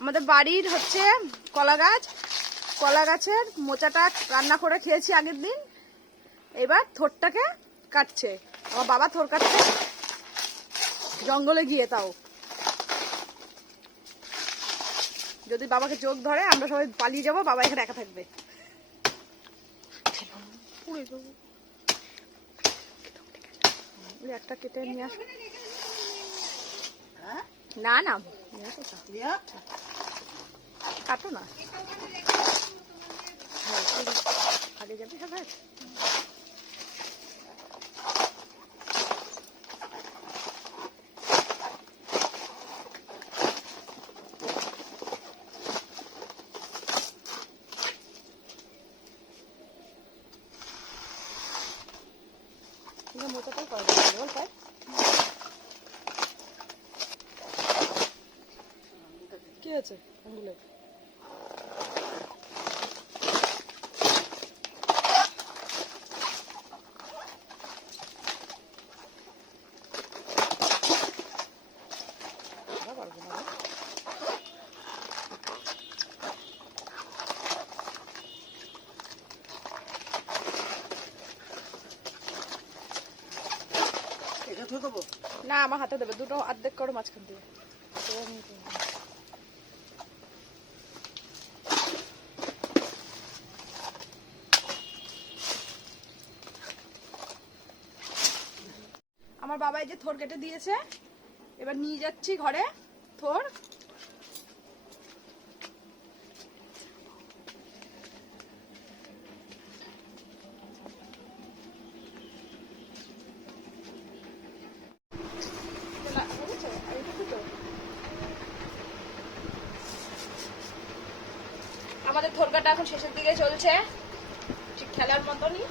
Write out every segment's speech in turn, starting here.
আমাদের বাড়ির হচ্ছে কলা গাছ, কলা গাছের মোচাটা রান্না করে খেয়েছি আগের দিন। এবার থোরটাকে কাটছে আমার বাবা, থোর কাটছে জঙ্গলে গিয়ে। তাও যদি বাবাকে চোখ ধরে আমরা সবাই পালিয়ে যাবো, বাবা এখানে একা থাকবে। একটা কেটে নিয়ে আসো। না না কাটো না, আগে যাবে। হ্যাঁ ভাই মোটাটাই করে দেবো তাই। কি আছে আঙ্গুলে? না আমার হাতে দেবে, দুটো অর্ধেক করো মাঝখান দিয়ে। আমার বাবা এই যে থোর কেটে দিয়েছে, এবার নিয়ে যাচ্ছি ঘরে থোর। আমাদের থোর কাটা এখন শেষের দিকে চলছে, ঠিক খেলার মতনই।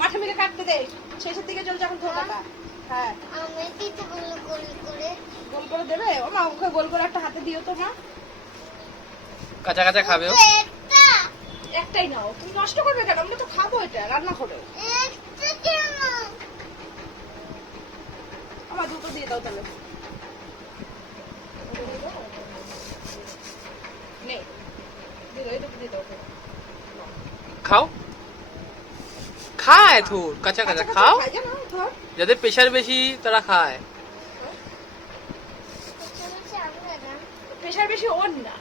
মাঠে মিলে কাটতে দে, শেষের দিকে চলছে এখন থোর কাটা। হ্যাঁ গোল করে দেবে ও মা, ওকে গোল করে একটা হাতে দিও তো মা। কাঁচা কাঁচা খাবে? একটাই নাও, তুমি নষ্ট করবে কেন? আমরা তো খাবো এটা রান্না করে। আমার দুটো দিয়ে দাও তাহলে। খাও, খায় থোর কাঁচা কাঁচা খাও। যাদের প্রেশার বেশি তারা খায়। প্রেশার বেশি ওর না,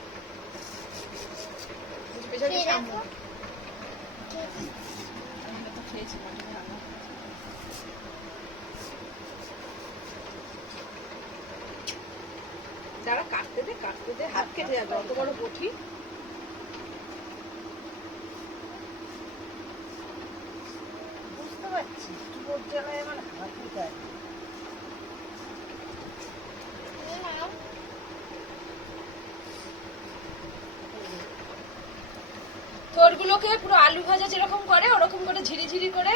প্রেশার বেশি আমার। যারা কাটতে দে হাত কেটে যাবে, অত বড় বটি। বুঝতে পারছি তোর জ্বালায় আমার হাত উঠায়। থোরগুলোকে পুরো আলু ভাজা যেরকম করে ওরকম করে ঝিরিঝিরি করে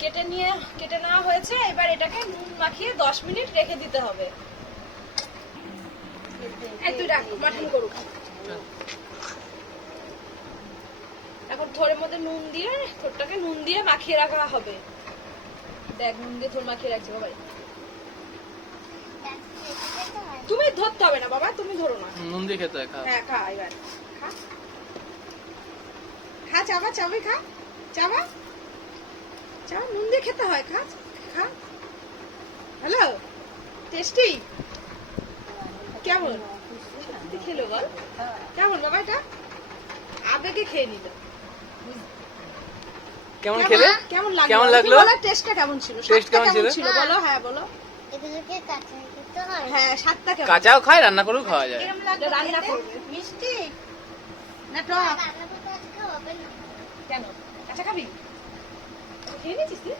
কেটে নেওয়া হয়েছে। এবার এটাকে নুন মাখিয়ে 10 মিনিট রেখে দিতে হবে। এখন থোরের মধ্যে নুন দিয়ে, থোরটাকে নুন দিয়ে মাখিয়ে রাখা হবে। দেখ নুন দিয়ে থোর মাখিয়ে রাখছি বাবা। তুমি ধরতে হবে না বাবা, তুমি ধরো না, নুন দিয়ে খেতে হয়। হ্যাঁ খা, এবার খা খা, চাবা চাবি খা, চাবা চাবা, নুন দিয়ে খেতে হয়। খা খা। হ্যালো, টেস্টি কেমন খেলো বল? কেমন বাবা? এটা আবেগে খেয়ে নিল। কেমন খেলে? কেমন লাগলো? কেমন লাগলো? টেস্টটা কেমন ছিল? টেস্ট কেমন ছিল বলো। হ্যাঁ বলো। এগুলোকে কাঁচা খেতে হয়? হ্যাঁ, স্বাদটা কেমন? কাঁচাও খায়, রান্না করেও খাওয়া যায়। কেমন লাগলো? রান্না করবে মিষ্টি না টক? রান্না করতে আজকে হবে না। কেন? কাঁচা খাবি? খেয়ে নিয়েছিস তুই?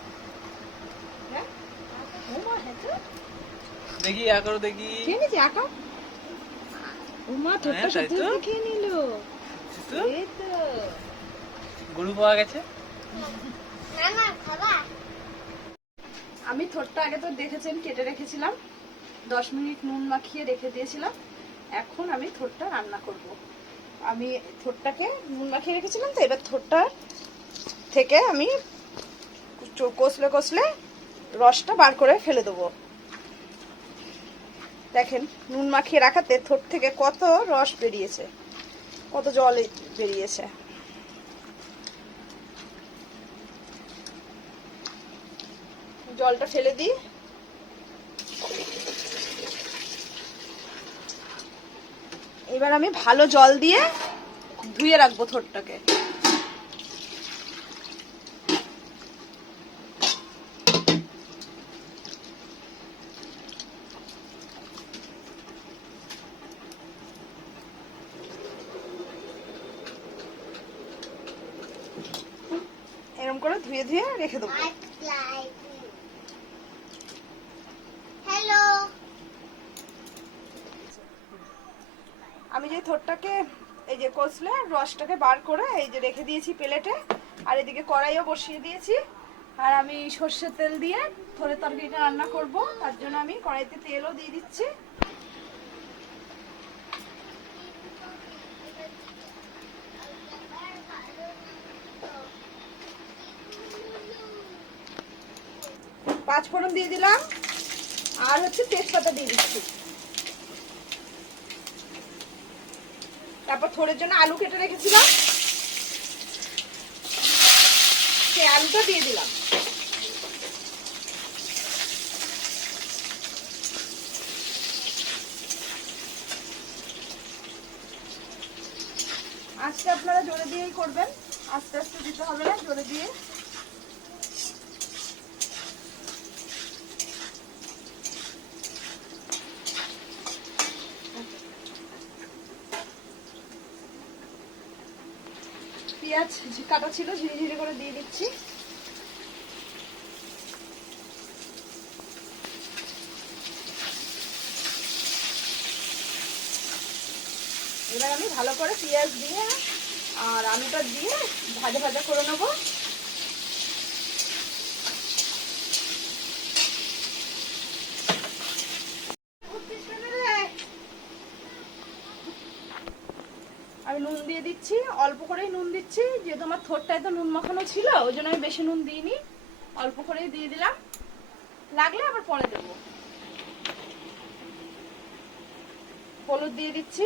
হ্যাঁ ও মা, হ্যাঁ তো দেখি করো, দেখি খেয়ে নিয়েছি। আঁকা ও মা, থোরটা সত্যি খেয়ে নিল। এই তো গরু পাওয়া গেছে। আমি থোরটা আগে তো দেখেছেন কেটে রেখেছিলাম, 10 মিনিট নুন মাখিয়ে রেখে দিয়েছিলাম। এখন আমি থোরটা রান্না করব। আমি থোরটাকে নুন মাখিয়ে রেখেছিলাম, তো এবার থোরটা থেকে আমি কষলে রসটা বার করে ফেলে দেবো। দেখেন নুন মাখিয়ে রাখাতে থোট থেকে কত রস বেরিয়েছে, কত জল বেরিয়েছে। জলটা ফেলে দিই। এবার আমি ভালো জল দিয়ে ধুয়ে রাখবো থোটটাকে। এরকম করে ধুয়ে ধুয়ে রেখে দেবো। আমি যে থোটটাকে এই যে কষলে রসটাকে বার করে এই যে রেখে দিয়েছি প্লেটে, আর এদিকে কড়াইও বসিয়ে দিয়েছি। আর আমি সর্ষের তেল দিয়ে থোড়ের তরকারিটা রান্না করব, তার জন্য আমি কড়াইতে তেলও দিয়ে দিচ্ছি। 5 ফোড়ন দিয়ে দিলাম, আর হচ্ছে তেজপাতা দিয়ে দিচ্ছি। তারপর থোড়ের জন্য আলু কেটে রেখেছিলাম, সেই আলুটা দিয়ে দিলাম। আজকে আপনারা জোরে দিয়েই করবেন, আস্তে আস্তে দিতে হবে না, জোরে দিয়ে। পেঁয়াজ কাটা ছিল ঝিরিঝিরি করে দিয়ে দিচ্ছি। এবার আমি ভালো করে পেঁয়াজ দিয়ে আর আলুটা দিয়ে ভাজা ভাজা করে নেব। আমি নুন দিয়ে দিচ্ছি, অল্প করেই নুন দিচ্ছি, যেহেতু আমার থোরটায় তো নুন মাখানো ছিল ওই জন্য আমি বেশি নুন দিইনি, অল্প করেই দিয়ে দিলাম, লাগলে আবার পরে দেবো। হলুদ দিয়ে দিচ্ছি,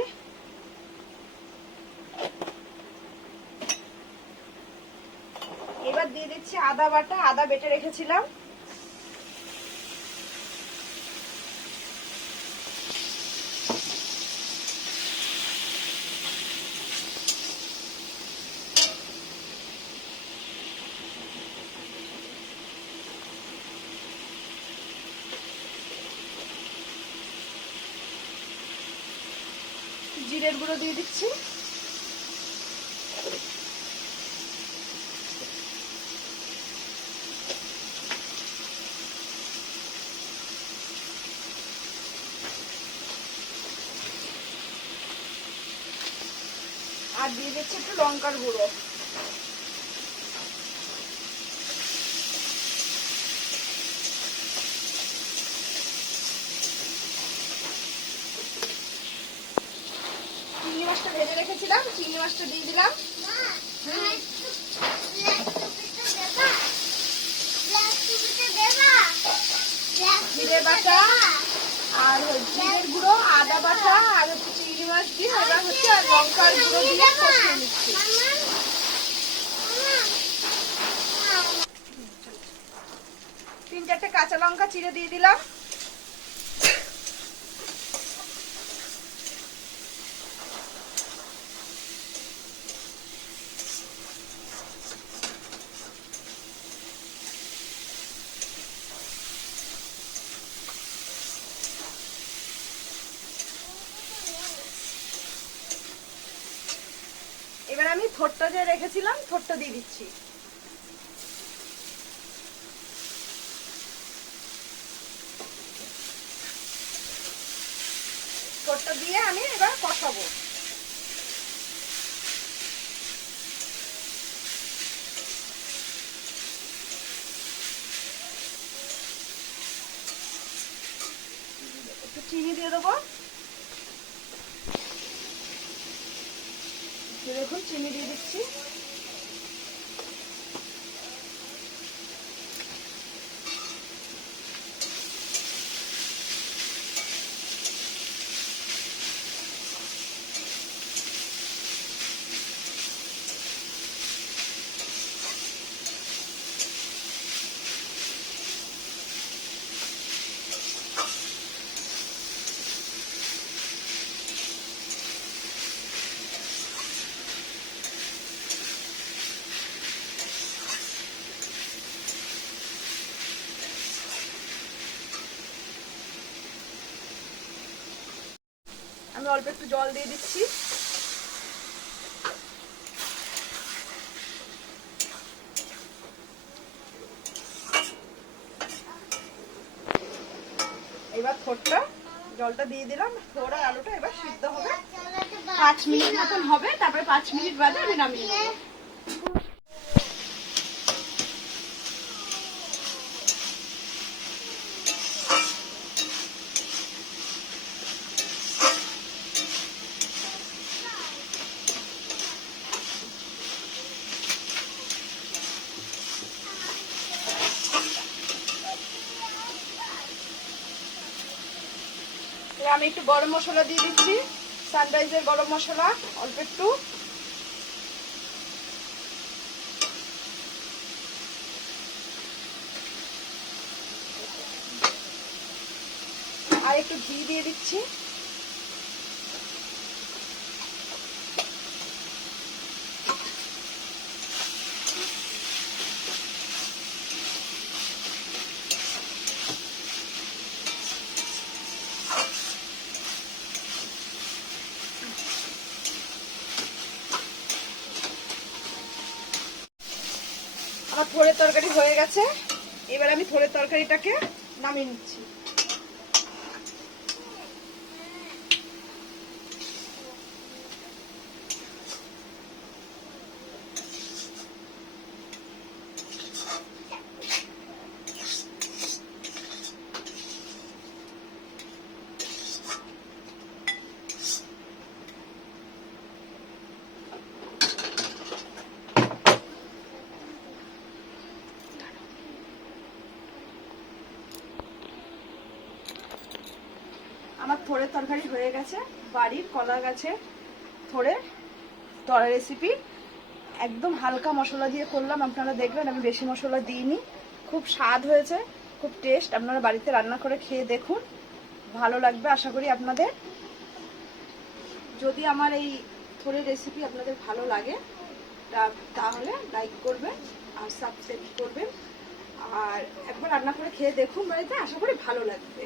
এবার দিয়ে দিচ্ছি আদা বাটা, আদা বেটে রেখেছিলাম। জিরের গুঁড়ো দিয়ে দিচ্ছি, আর দিয়ে দিচ্ছি একটু লঙ্কার গুঁড়ো। চিংড়ি মাছটা ভেজে রেখেছিলাম, চিংড়ি মাছটা দিয়ে দিলাম। জিরে বাটা আর জিরের গুঁড়ো, আদা বাটা আর হচ্ছে চিংড়ি মাছ দিয়ে এবার হচ্ছে আর লঙ্কার গুঁড়ো দিয়ে কষিয়ে নিচ্ছি। 3-4টে কাঁচা লঙ্কা চিড়ে দিয়ে দিলাম। এবার আমি থোরটা যে রেখেছিলাম থোরটা দিয়ে দিচ্ছি। থোরটা দিয়ে আমি এবার কষাবো। একটু চিনি দিয়ে দেবো, দেখুন চিনি দিয়ে দিচ্ছি। অল্প একটু জল দিয়ে দিচ্ছি। এবার থোড়টা জলটা দিয়ে দিলাম, থোড় আর আলুটা এবার সিদ্ধ হবে, 5 মিনিট মতন হবে, তারপরে 5 মিনিট বাদে আমি নামিয়ে নেবো। আমি একটু গরম মশলা দিয়ে দিচ্ছি, সানরাইজের গরম মশলা অল্প একটু, আর একটু ঘি দিয়ে দিচ্ছি। আমার থোড়ের তরকারি হয়ে গেছে, এবার আমি থোড়ের তরকারিটাকে নামিয়ে নিচ্ছি। আমার থোড়ের তরকারি হয়ে গেছে, বাড়ির কলা গাছে থোড়ের রেসিপি, একদম হালকা মশলা দিয়ে করলাম, আপনারা দেখবেন আমি বেশি মশলা দিইনি, খুব স্বাদ হয়েছে, খুব টেস্ট। আপনারা বাড়িতে রান্না করে খেয়ে দেখুন, ভালো লাগবে আশা করি আপনাদের। যদি আমার এই থোড়ের রেসিপি আপনাদের ভালো লাগে তাহলে লাইক করবেন আর সাবস্ক্রাইব করবেন, আর একবার রান্না করে খেয়ে দেখুন বাড়িতে, আশা করি ভালো লাগবে।